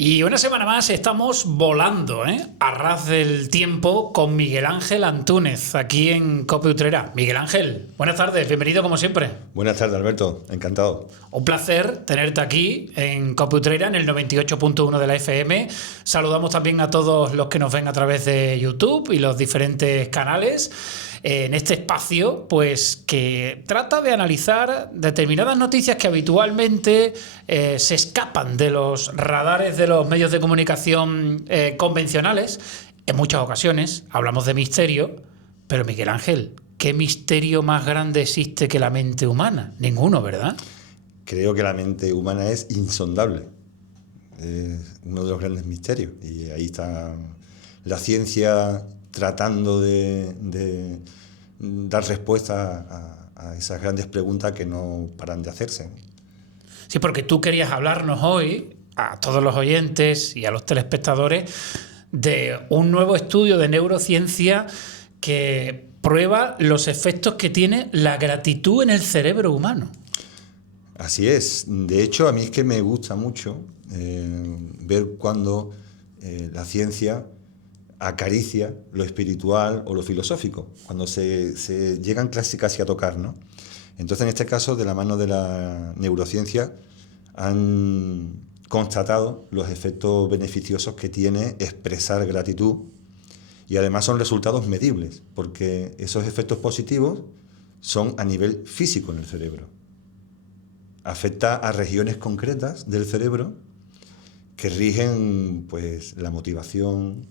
Y una semana más estamos volando, a ras del tiempo con Miguel Ángel Antúnez, aquí en COPE Utrera. Miguel Ángel, buenas tardes, bienvenido como siempre. Buenas tardes, Alberto, encantado. Un placer tenerte aquí en COPE Utrera, en el 98.1 de la FM. Saludamos también a todos los que nos ven a través de YouTube y los diferentes canales. En este espacio, pues que trata de analizar determinadas noticias que habitualmente se escapan de los radares de los medios de comunicación convencionales. En muchas ocasiones hablamos de misterio, pero Miguel Ángel, ¿qué misterio más grande existe que la mente humana? Ninguno, ¿verdad? Creo que la mente humana es insondable. Es uno de los grandes misterios. Y ahí está la ciencia tratando de dar respuesta a esas grandes preguntas que no paran de hacerse. Sí, porque tú querías hablarnos hoy, a todos los oyentes y a los telespectadores, de un nuevo estudio de neurociencia que prueba los efectos que tiene la gratitud en el cerebro humano. Así es. De hecho, a mí es que me gusta mucho ver cuando la ciencia acaricia lo espiritual o lo filosófico, cuando se llegan casi a tocar, ¿no? Entonces, en este caso, de la mano de la neurociencia, han constatado los efectos beneficiosos que tiene expresar gratitud, y además son resultados medibles, porque esos efectos positivos son a nivel físico en el cerebro. Afecta a regiones concretas del cerebro que rigen, pues, la motivación,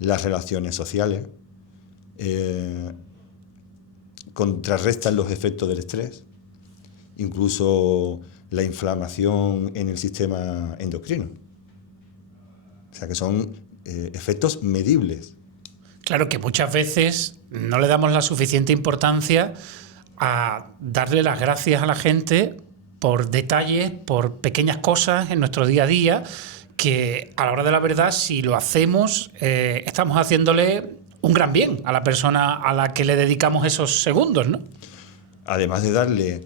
las relaciones sociales, contrarrestan los efectos del estrés, incluso la inflamación en el sistema endocrino. O sea que son efectos medibles. Claro que muchas veces no le damos la suficiente importancia a darle las gracias a la gente por detalles, por pequeñas cosas en nuestro día a día, que a la hora de la verdad, si lo hacemos, estamos haciéndole un gran bien a la persona a la que le dedicamos esos segundos, ¿no? Además de darle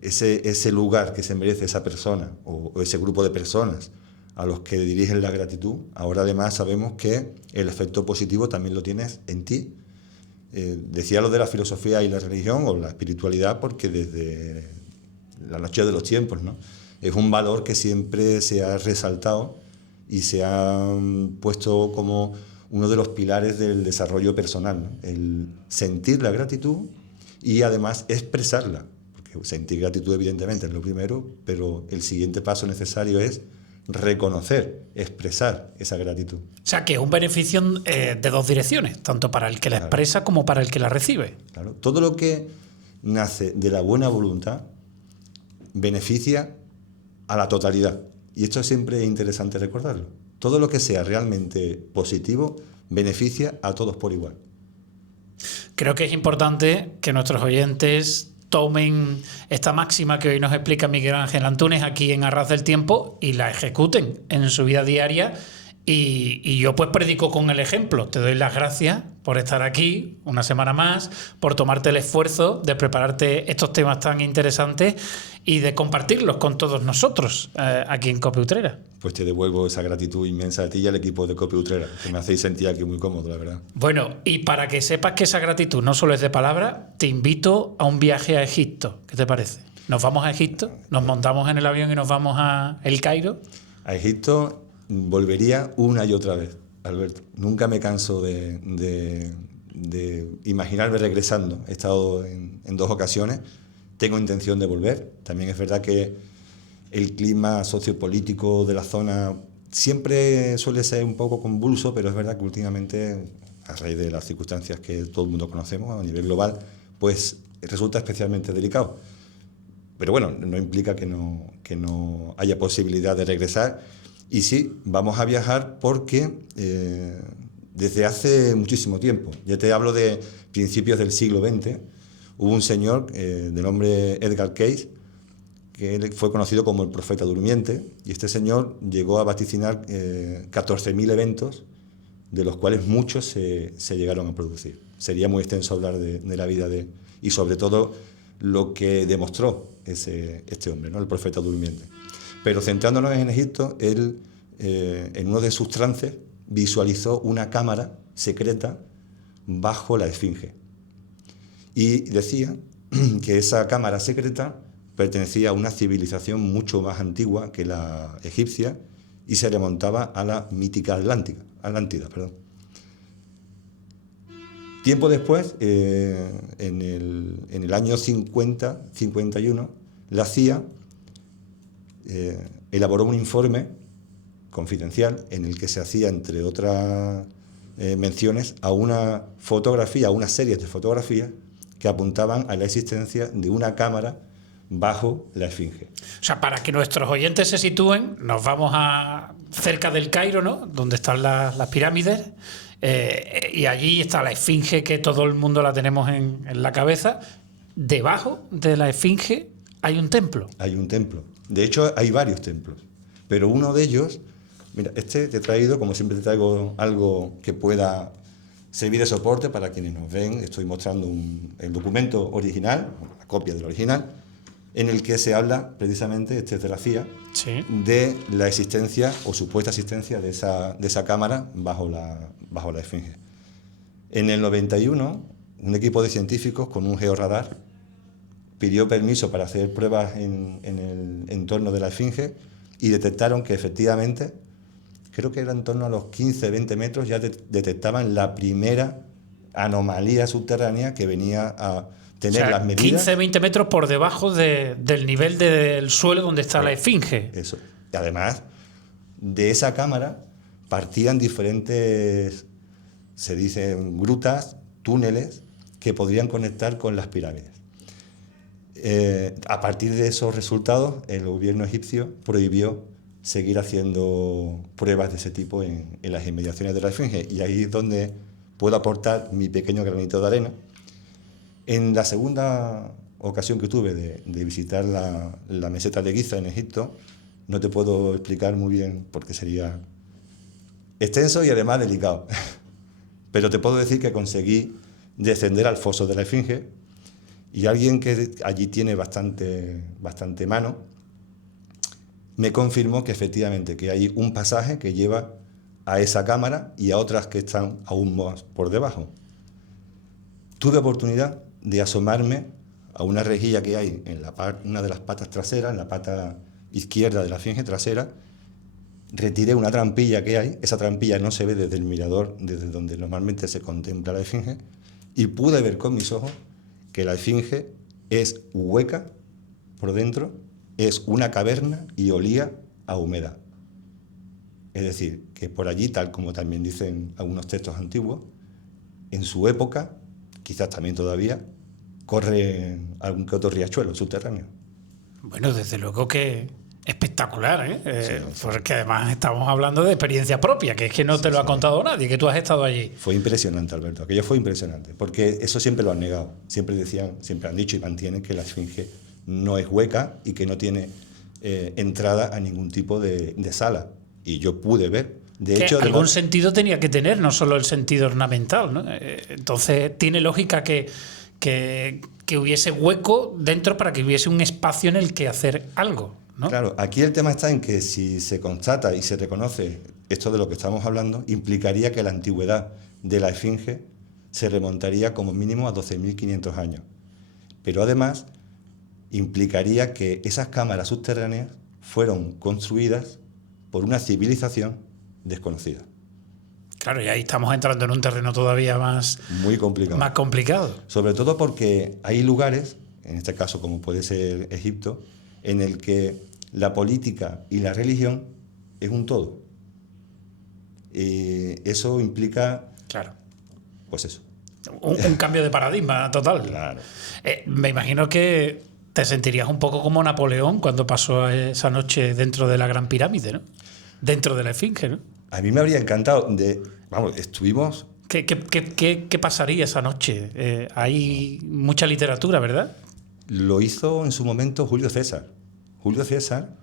ese lugar que se merece esa persona o ese grupo de personas a los que dirigen la gratitud, ahora además sabemos que el efecto positivo también lo tienes en ti. Decía lo de la filosofía y la religión o la espiritualidad porque desde la noche de los tiempos, ¿no? Es un valor que siempre se ha resaltado y se ha puesto como uno de los pilares del desarrollo personal, ¿no? El sentir la gratitud y además expresarla. Porque sentir gratitud evidentemente es lo primero, pero el siguiente paso necesario es reconocer, expresar esa gratitud. O sea, que es un beneficio de dos direcciones, tanto para el que la expresa como para el que la recibe. Claro. Todo lo que nace de la buena voluntad beneficia a la totalidad. Y esto siempre es interesante recordarlo. Todo lo que sea realmente positivo beneficia a todos por igual. Creo que es importante que nuestros oyentes tomen esta máxima que hoy nos explica Miguel Ángel Antúnez aquí en Arras del Tiempo y la ejecuten en su vida diaria. Y yo pues predico con el ejemplo. Te doy las gracias por estar aquí una semana más, por tomarte el esfuerzo de prepararte estos temas tan interesantes y de compartirlos con todos nosotros aquí en COPE Utrera. Pues te devuelvo esa gratitud inmensa a ti y al equipo de COPE Utrera, que me hacéis sentir aquí muy cómodo, la verdad. Bueno, y para que sepas que esa gratitud no solo es de palabra, te invito a un viaje a Egipto. ¿Qué te parece? Nos vamos a Egipto, nos montamos en el avión y nos vamos a El Cairo. A Egipto volvería una y otra vez, Alberto. Nunca me canso de imaginarme regresando. He estado en 2 ocasiones. Tengo intención de volver. También es verdad que el clima sociopolítico de la zona siempre suele ser un poco convulso, pero es verdad que últimamente, a raíz de las circunstancias que todo el mundo conocemos a nivel global, pues resulta especialmente delicado. Pero bueno, no implica que no haya posibilidad de regresar. Y sí, vamos a viajar porque desde hace muchísimo tiempo, ya te hablo de principios del siglo XX, hubo un señor de nombre Edgar Cayce, que él fue conocido como el profeta durmiente, y este señor llegó a vaticinar 14.000 eventos, de los cuales muchos se llegaron a producir. Sería muy extenso hablar de la vida y sobre todo lo que demostró este hombre, ¿no? El profeta durmiente. Pero centrándonos en Egipto, él, en uno de sus trances, visualizó una cámara secreta bajo la Esfinge. Y decía que esa cámara secreta pertenecía a una civilización mucho más antigua que la egipcia y se remontaba a la mítica Atlántida. Tiempo después, en el año 50-51, la CIA elaboró un informe confidencial en el que se hacía, entre otras menciones, a una fotografía, a una serie de fotografías que apuntaban a la existencia de una cámara bajo la Esfinge. O sea, para que nuestros oyentes se sitúen, nos vamos a cerca del Cairo, ¿no? Donde están las pirámides, y allí está la Esfinge, que todo el mundo la tenemos en la cabeza. Debajo de la Esfinge hay un templo. Hay un templo. De hecho, hay varios templos. Pero uno de ellos, mira, te he traído, como siempre te traigo algo que pueda servir de soporte para quienes nos ven. Estoy mostrando el documento original, la copia del original, en el que se habla precisamente, este es de la CIA, sí, de la existencia o supuesta existencia de esa cámara bajo la Esfinge. En el 91, un equipo de científicos con un georradar pidió permiso para hacer pruebas en el entorno de la Esfinge y detectaron que efectivamente, creo que era en torno a los 15-20 metros, ya detectaban la primera anomalía subterránea que venía a tener, o sea, las medidas. 15-20 metros por debajo del nivel del suelo donde está la Esfinge. Eso. Y además, de esa cámara partían diferentes, se dicen, grutas, túneles, que podrían conectar con las pirámides. A partir de esos resultados, el gobierno egipcio prohibió seguir haciendo pruebas de ese tipo en las inmediaciones de la Esfinge. Y ahí es donde puedo aportar mi pequeño granito de arena. En la segunda ocasión que tuve de visitar la meseta de Giza en Egipto, no te puedo explicar muy bien porque sería extenso y además delicado. Pero te puedo decir que conseguí descender al foso de la Esfinge y alguien que allí tiene bastante mano me confirmó que efectivamente que hay un pasaje que lleva a esa cámara y a otras que están aún más por debajo. Tuve oportunidad de asomarme a una rejilla que hay en una de las patas traseras, en la pata izquierda de la Esfinge trasera. Retiré una trampilla que hay, esa trampilla no se ve desde el mirador, desde donde normalmente se contempla la Esfinge, y pude ver con mis ojos que la Esfinge es hueca por dentro, es una caverna y olía a humedad. Es decir, que por allí, tal como también dicen algunos textos antiguos, en su época, quizás también todavía, corre algún que otro riachuelo subterráneo. Bueno, desde luego que espectacular, ¿eh? Sí. Porque además estamos hablando de experiencia propia, que es que no te lo ha contado nadie, que tú has estado allí. Fue impresionante, Alberto, aquello fue impresionante, porque eso siempre lo han negado, siempre han dicho y mantienen que la Esfinge no es hueca y que no tiene entrada a ningún tipo de sala, y yo pude ver, de hecho... Algún sentido tenía que tener, no solo el sentido ornamental, ¿no? Entonces tiene lógica que hubiese hueco dentro para que hubiese un espacio en el que hacer algo, ¿no? Claro, aquí el tema está en que si se constata y se reconoce esto de lo que estamos hablando, implicaría que la antigüedad de la Esfinge se remontaría como mínimo a 12.500 años. Pero además implicaría que esas cámaras subterráneas fueron construidas por una civilización desconocida. Claro, y ahí estamos entrando en un terreno todavía más complicado. Sobre todo porque hay lugares, en este caso como puede ser Egipto, en el que la política y la religión es un todo. Eso implica... Claro. Pues eso. Un cambio de paradigma total. Claro. Me imagino que te sentirías un poco como Napoleón cuando pasó esa noche dentro de la Gran Pirámide, ¿no? Dentro de la Esfinge, ¿no? A mí me habría encantado. Estuvimos... ¿Qué pasaría esa noche? Hay mucha literatura, ¿verdad? Lo hizo en su momento Julio César. Julio César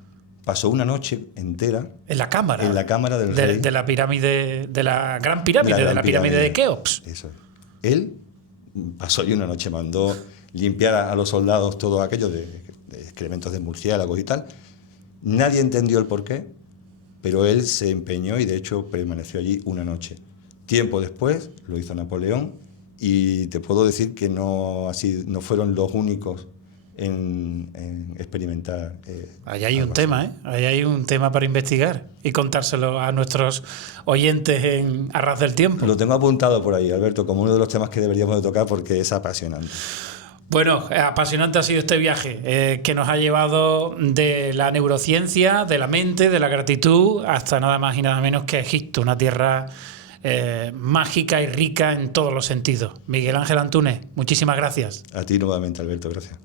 pasó una noche entera... En la cámara. En la cámara del rey. De la pirámide, de la Gran Pirámide, de la pirámide de Keops. Eso. Él pasó allí una noche, mandó limpiar a los soldados todo aquello de excrementos de murciélagos y tal, Nadie entendió el porqué, pero él se empeñó y de hecho permaneció allí una noche. Tiempo después lo hizo Napoleón y te puedo decir que no fueron los únicos en experimentar. Ahí hay un tema, ¿eh? Ahí hay un tema para investigar y contárselo a nuestros oyentes en Arras del Tiempo. Lo tengo apuntado por ahí, Alberto, como uno de los temas que deberíamos de tocar porque es apasionante. Bueno, apasionante ha sido este viaje que nos ha llevado de la neurociencia, de la mente, de la gratitud, hasta nada más y nada menos que Egipto, una tierra mágica y rica en todos los sentidos. Miguel Ángel Antúnez, muchísimas gracias. A ti nuevamente, Alberto, gracias.